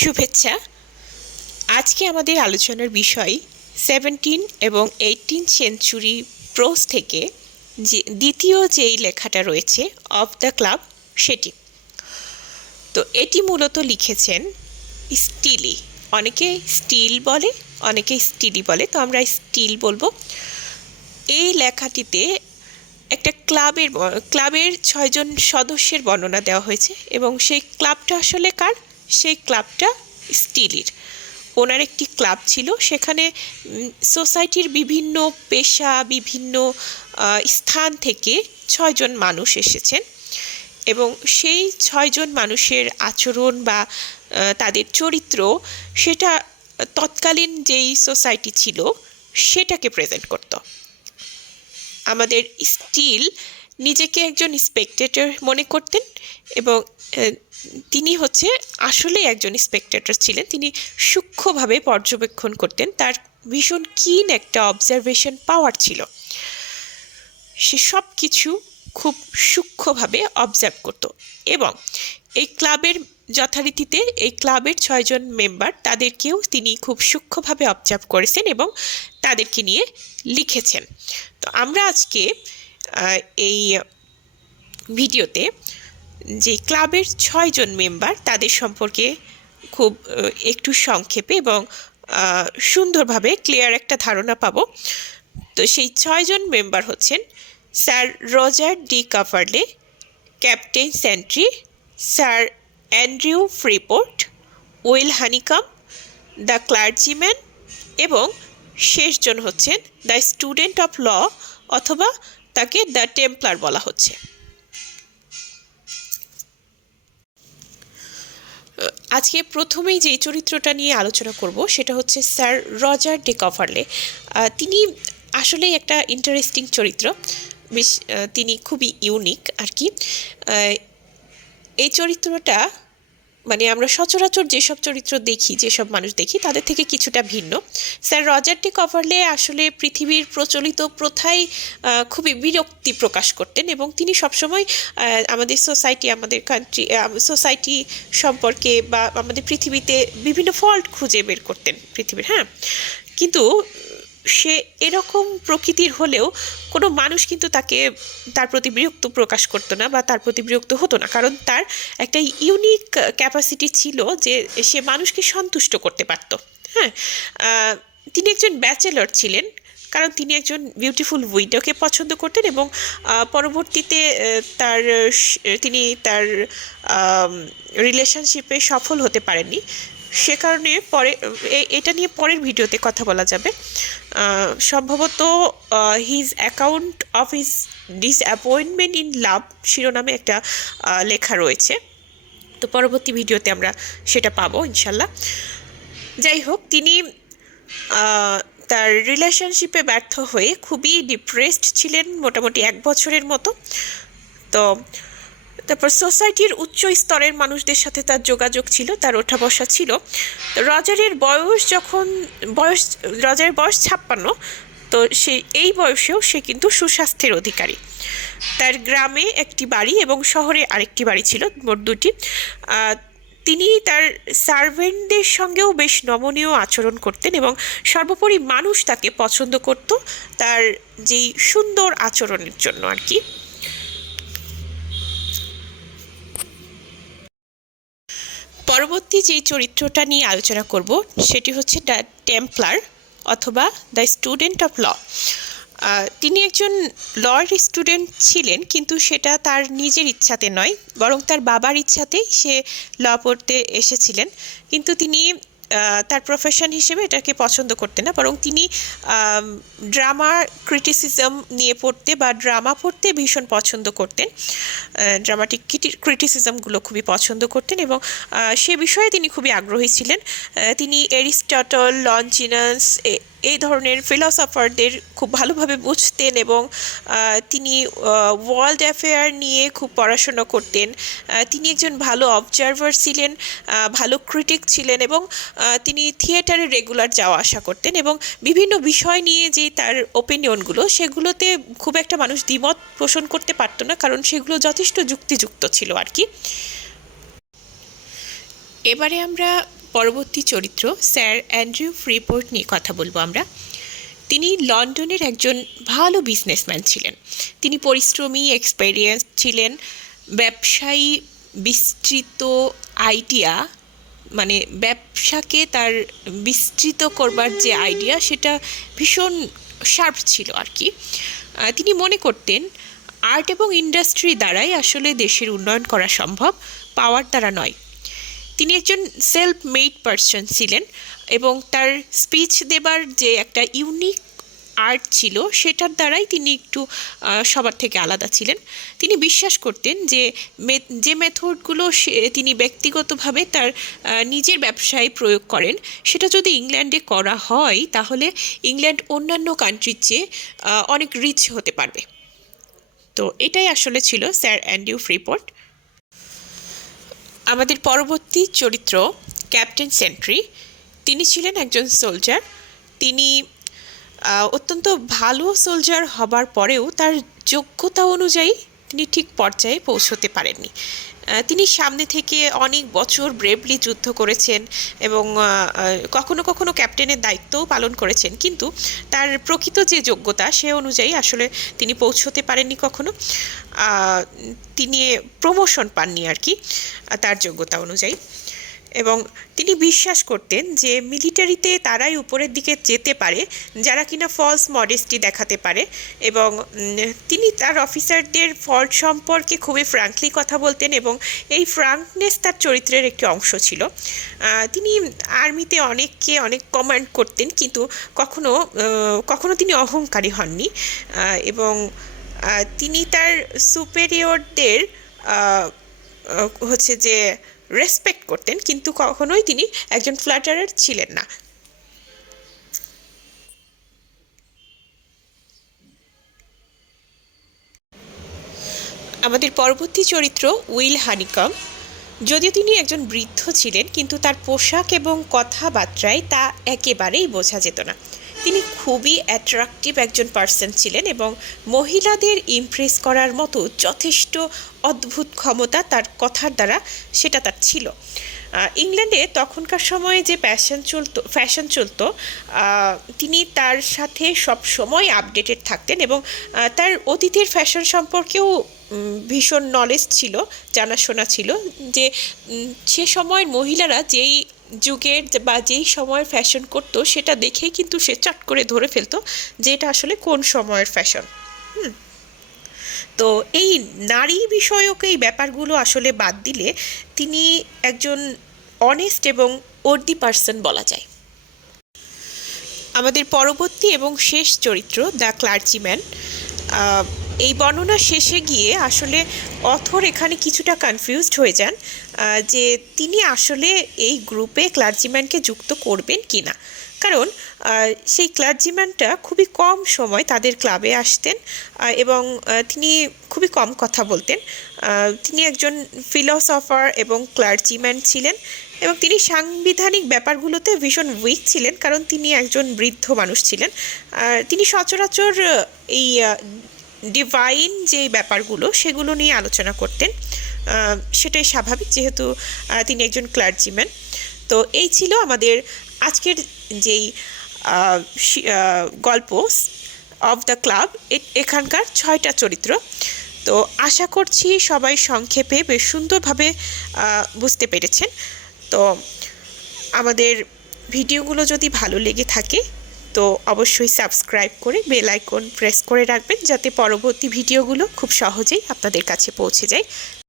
শুভেচ্ছা। আজকে আমাদের আলোচনার বিষয় 17 এবং 18 সেঞ্চুরি প্রোজ থেকে যে দ্বিতীয় যেই লেখাটা রয়েছে অফ দ্য ক্লাব সেটি। তো এটি মূলত লিখেছেন স্টিলি। অনেকে স্টিল বলে, অনেকে স্টিলি বলে, তো আমরা স্টিল বলবো। এই লেখাটিতে একটা ক্লাবের 6জন সদস্যের বর্ণনা দেওয়া হয়েছে এবং সেই ক্লাবটা আসলে কার? সেই ক্লাবটা স্টিলির। ওনার একটি ক্লাব ছিল, সেখানে সোসাইটির বিভিন্ন পেশা, বিভিন্ন স্থান থেকে 6জন মানুষ এসেছেন এবং সেই 6জন মানুষের আচরণ বা তাদের চরিত্র, সেটা তৎকালীন যেই সোসাইটি ছিল সেটাকে প্রেজেন্ট করত। আমাদের স্টিল নিজেকে একজন স্পেকটেটর মনে করতেন এবং তিনি আসলে একজন স্পেকটেটর ছিলেন। তিনি সূক্ষ্মভাবে পর্যবেক্ষণ করতেন, তার ভীষণ কিন একটা অবজারভেশন পাওয়ার ছিল। সে সব কিছু খুব সূক্ষ্মভাবে অবজার্ভ করত এবং এই ক্লাবের যথারীতিতে এই ক্লাবের 6জন মেম্বার, তাদেরকেও তিনি খুব সূক্ষ্মভাবে অবজার্ভ করেছেন এবং তাদেরকে নিয়ে লিখেছেন। তো আমরা আজকে এই ভিডিওতে যে ক্লাবের 6জন মেম্বার, তাদের সম্পর্কে খুব একটু সংক্ষেপে এবং সুন্দরভাবে ক্লিয়ার একটা ধারণা পাবো। তো সেই 6জন মেম্বার হচ্ছেন sir Roger de Coverley, captain Sentry, sir Andrew Freeport, Will Honeycomb, the clergyman এবং শেষজন হচ্ছেন দ্য স্টুডেন্ট অফ ল, অথবা তাকে দ্য টেম্পলার বলা হচ্ছে। আজকে প্রথমেই যেই চরিত্রটা নিয়ে আলোচনা করব সেটা হচ্ছে স্যার রজার ডি কাভারলে। তিনি আসলেই একটা ইন্টারেস্টিং চরিত্র, বেশ তিনি খুবই ইউনিক আর কি। এই চরিত্রটা মানে আমরা সচরাচর যেসব চরিত্র দেখি, যেসব মানুষ দেখি, তাদের থেকে কিছুটা ভিন্ন। স্যার রজার ডি কাভারলে আসলে পৃথিবীর প্রচলিত প্রথায় খুবই বিরক্তি প্রকাশ করতেন এবং তিনি সবসময় আমাদের সোসাইটি, আমাদের কান্ট্রি, সোসাইটি সম্পর্কে বা আমাদের পৃথিবীতে বিভিন্ন ফল্ট খুঁজে বের করতেন পৃথিবীর। কিন্তু সে এরকম প্রকৃতির হলেও কোনো মানুষ কিন্তু তার প্রতি বিরক্ত প্রকাশ করতো না বা তার প্রতি বিরক্ত হতো না, কারণ তার একটা ইউনিক ক্যাপাসিটি ছিল যে সে মানুষকে সন্তুষ্ট করতে পারত। তিনি একজন ব্যাচেলর ছিলেন, কারণ তিনি একজন বিউটিফুল উইডোকে পছন্দ করতেন এবং পরবর্তীতে তিনি তার রিলেশনশিপে সফল হতে পারেননি। সে কারণে এটা নিয়ে পরের ভিডিওতে কথা বলা যাবে। সম্ভবত his account of his disappointment in love শিরোনামে একটা লেখা রয়েছে, তো পরবর্তী ভিডিওতে আমরা সেটা পাবো ইনশাল্লাহ। যাই হোক, তিনি তার রিলেশনশিপে ব্যর্থ হয়ে খুবই ডিপ্রেসড ছিলেন মোটামুটি 1 বছরের মতো। তো তারপর সোসাইটির উচ্চ স্তরের মানুষদের সাথে তার যোগাযোগ ছিল, তার ওঠা বসা ছিল। রজারের বয়স 56, তো এই বয়সেও সে কিন্তু সুস্বাস্থ্যের অধিকারী। তার গ্রামে একটি বাড়ি এবং শহরে আরেকটি বাড়ি ছিল, মোট 2টি। তিনি তার সার্ভেন্টদের সঙ্গেও বেশ নমনীয় আচরণ করতেন এবং সর্বোপরি মানুষ তাকে পছন্দ করত তার যেই সুন্দর আচরণের জন্য আর কি। পরবর্তী যেই চরিত্রটা নিয়ে আলোচনা করব সেটি হচ্ছে দ্য টেম্পলার অথবা দ্য স্টুডেন্ট অফ ল। তিনি একজন লর স্টুডেন্ট ছিলেন, কিন্তু সেটা তার নিজের ইচ্ছাতে নয়, বরং তার বাবার ইচ্ছাতেই সে ল পড়তে এসেছিলেন। কিন্তু তিনি তার প্রফেশন হিসেবে এটাকে পছন্দ করতেন না, বরং তিনি ড্রামা ক্রিটিসিজম নিয়ে পড়তে বা ড্রামা পড়তে ভীষণ পছন্দ করতেন। ড্রামাটিক ক্রিটিসিজমগুলো খুবই পছন্দ করতেন এবং সে বিষয়ে তিনি খুবই আগ্রহী ছিলেন। তিনি এরিস্টটল, লঞ্জিনাস এই ধরনের ফিলসফারদের খুব ভালোভাবে বুঝতেন এবং তিনি ওয়ার্ল্ড অ্যাফেয়ার নিয়ে খুব পড়াশোনা করতেন। তিনি একজন ভালো অবজারভার ছিলেন, ভালো ক্রিটিক ছিলেন এবং তিনি থিয়েটারে রেগুলার যাওয়া আসা করতেন এবং বিভিন্ন বিষয় নিয়ে যে তার ওপিনিয়নগুলো, সেগুলোতে খুব একটা মানুষ দ্বিমত পোষণ করতে পারতো না, কারণ সেগুলো যথেষ্ট যুক্তিযুক্ত ছিল আর কি। এবারে আমরা পরবর্তী চরিত্র স্যার অ্যান্ড্রু ফ্রিপোর্ট নিয়ে কথা বলবো আমরা। তিনি লন্ডনের একজন ভালো বিজনেসম্যান ছিলেন। তিনি পরিশ্রমী, এক্সপেরিয়েন্স ছিলেন, ব্যবসায়ী, বিস্তৃত আইডিয়া, মানে ব্যবসাকে তার বিস্তৃত করবার যে আইডিয়া সেটা ভীষণ শার্প ছিল আর কি। তিনি মনে করতেন আর্ট এবং ইন্ডাস্ট্রি দ্বারাই আসলে দেশের উন্নয়ন করা সম্ভব, পাওয়ার দ্বারা নয়। তিনি একজন সেলফ মেড পারসন ছিলেন এবং তার স্পিচ দেবার যে একটা ইউনিক আর্ট ছিল সেটার দ্বারাই তিনি একটু সবার থেকে আলাদা ছিলেন। তিনি বিশ্বাস করতেন যে যে মেথডগুলো তিনি ব্যক্তিগতভাবে তার নিজের ব্যবসায় প্রয়োগ করেন, সেটা যদি ইংল্যান্ডে করা হয় তাহলে ইংল্যান্ড অন্যান্য কান্ট্রির চেয়ে অনেক রিচ হতে পারবে। তো এটাই আসলে ছিল স্যার অ্যান্ড্রু ফ্রিপোর্ট। আমাদের পরবর্তী চরিত্র ক্যাপ্টেন সেন্ট্রি। তিনি ছিলেন একজন সোলজার। তিনি অত্যন্ত ভালো সোলজার হবার পরেও তার যোগ্যতা অনুযায়ী তিনি ঠিক পর্যায়ে পৌঁছতে পারেননি। তিনি সামনে থেকে অনেক বছর ব্রেভলি যুদ্ধ করেছেন এবং কখনো কখনো ক্যাপ্টেনের দায়িত্বও পালন করেছেন, কিন্তু তার প্রকৃত যে যোগ্যতা সে অনুযায়ী আসলে তিনি পৌঁছতে পারেননি কখনো। তিনি প্রমোশন পাননি আর কি তার যোগ্যতা অনুযায়ী। এবং তিনি বিশ্বাস করতেন যে মিলিটারিতে তারাই উপরের দিকে যেতে পারে যারা কিনা ফলস মডেস্টি দেখাতে পারে, এবং তিনি তার অফিসারদের ফল্ট সম্পর্কে খুবই ফ্র্যাঙ্কলি কথা বলতেন এবং এই ফ্র্যাঙ্কনেস তার চরিত্রের একটি অংশ ছিল। তিনি আর্মিতে অনেককে অনেক কমান্ড করতেন, কিন্তু কখনো কখনো তিনি অহংকারী হননি এবং তিনি তার সুপেরিয়রদের হচ্ছে যে রেসপেক্ট করতেন, কিন্তু কখনোই তিনি একজন ফ্ল্যাটারার ছিলেন না। আমাদের পরবর্তী চরিত্র উইল হানিকম। যদিও তিনি একজন বৃদ্ধ ছিলেন, কিন্তু তার পোশাক এবং কথাবার্তায় তা একেবারেই বোঝা যেত না। তিনি খুবই অ্যাট্রাকটিভ একজন পার্সন ছিলেন এবং মহিলাদের ইমপ্রেস করার মতো যথেষ্ট অদ্ভুত ক্ষমতা তার কথার দ্বারা সেটা তার ছিল। ইংল্যান্ডে তখনকার সময়ে যে ফ্যাশন চলতো তিনি তার সাথে সব সময় আপডেটেড থাকতেন এবং তার অতীতের ফ্যাশন সম্পর্কেও ভীষণ নলেজ ছিল, জানাশোনা ছিল যে সে সময়ের মহিলারা যেই যুগের বা যেই সময়ের ফ্যাশন করতো সেটা দেখেই কিন্তু সে চট করে ধরে ফেলতো যে এটা আসলে কোন সময়ের ফ্যাশন। তো এই নারী বিষয়ক এই ব্যাপারগুলো আসলে বাদ দিলে তিনি একজন অনেস্ট এবং ওর্দি পার্সন বলা যায়। আমাদের পরবর্তী এবং শেষ চরিত্র দ্য ক্লার্জিম্যান। এই বর্ণনা শেষে গিয়ে আসলে অথর এখানে কিছুটা কনফিউজড হয়ে যান যে তিনি আসলে এই গ্রুপে ক্লার্জিম্যানকে যুক্ত করবেন কি না, কারণ সেই ক্লার্জিম্যানটা খুবই কম সময় তাদের ক্লাবে আসতেন এবং তিনি খুবই কম কথা বলতেন। তিনি একজন ফিলসফার এবং ক্লার্জিম্যান ছিলেন এবং তিনি সাংবিধানিক ব্যাপারগুলোতে ভীষণ উইক ছিলেন, কারণ তিনি একজন বৃদ্ধ মানুষ ছিলেন। তিনি সচরাচর এই ডিভাইন যে ব্যাপারগুলো সেগুলো নিয়ে আলোচনা করতেন, সেটাই স্বাভাবিক যেহেতু তিনি একজন ক্লার্জিম্যান। তো এই ছিল আমাদের আজকের যেই গল্প অফ দ্য ক্লাব, এখানকার 6টা চরিত্র। তো আশা করছি সবাই সংক্ষেপে বেশ সুন্দরভাবে বুঝতে পেরেছেন। তো আমাদের ভিডিওগুলো যদি ভালো লেগে থাকে তো অবশ্যই সাবস্ক্রাইব করে বেল আইকন প্রেস করে রাখবেন, যাতে পরবর্তী ভিডিওগুলো খুব সহজেই আপনাদের কাছে পৌঁছে যায়।